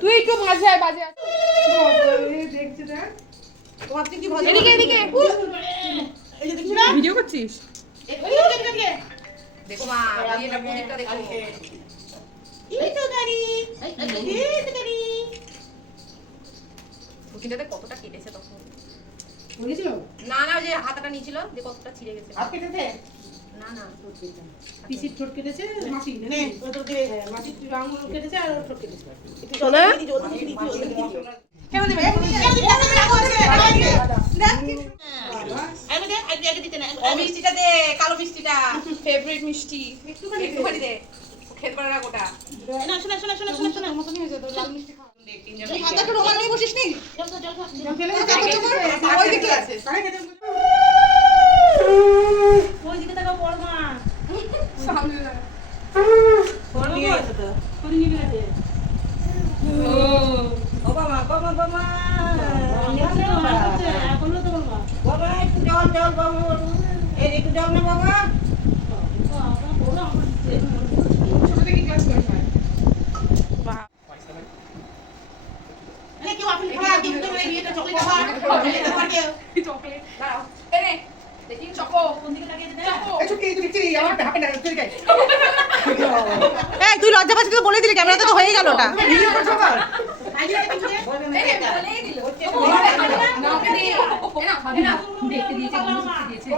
তুই একটু মাঝে আয়, বাজে আয়। এদিকে, এদিকে। ভিডিও করছিস? দেখো মা, এটা প্রদীপটা দেখো। খুকিটাতে কতটা কেটেছে তখন। না না, ওই যে হাতাটা নিয়েছিল যে কতটা ছিঁড়ে গেছে। না না, পিসির ঠোঁট কেটেছে, মাসি নে ওদেরকে মাসির আঙুল কেটেছে আর ঠোঁট কেটেছে। সোনা কেন দিবে? মিষ্টিটা দে, কালো মিষ্টিটা। ফেভারিট মিষ্টি। একটুখানি দে, খেতে পারে না গোটা। না শোনা শোনা শোনা শোনা শোনা মতনই হয়েছে তো লাল মিষ্টি খাওয়া। হাতাটা রোমাল নিয়ে বসিস নি ফেলে দে ওই দিকে আছে আরে খেতে ওই দিকে তাকাও বড় মা সামনে দাঁড়া। বড় নিয়ে গেছে তো করে নিয়ে গেছে ও বাবা বাবা বাবা এখনো তো বাবা বাবা একটু জল জল বাবা এই একটু জল না বাবা বাবা বড় আমার ছোট থেকে ক্লাস করে হয়। আরে কেউ আপনি খাওয়া কেউ তো এটা চকলেট খাওয়া চকলেট দাঁড়াও। এনে দেখি চকো কোন দিকে লাগিয়ে দিতে চকো। এই তুই লজ্জা পাচ্ছিস তো বলে দিলি ক্যামেরাতে তো হয়ে গেল ওটা দেখতে দিয়েছে, দেখতে দিয়েছে।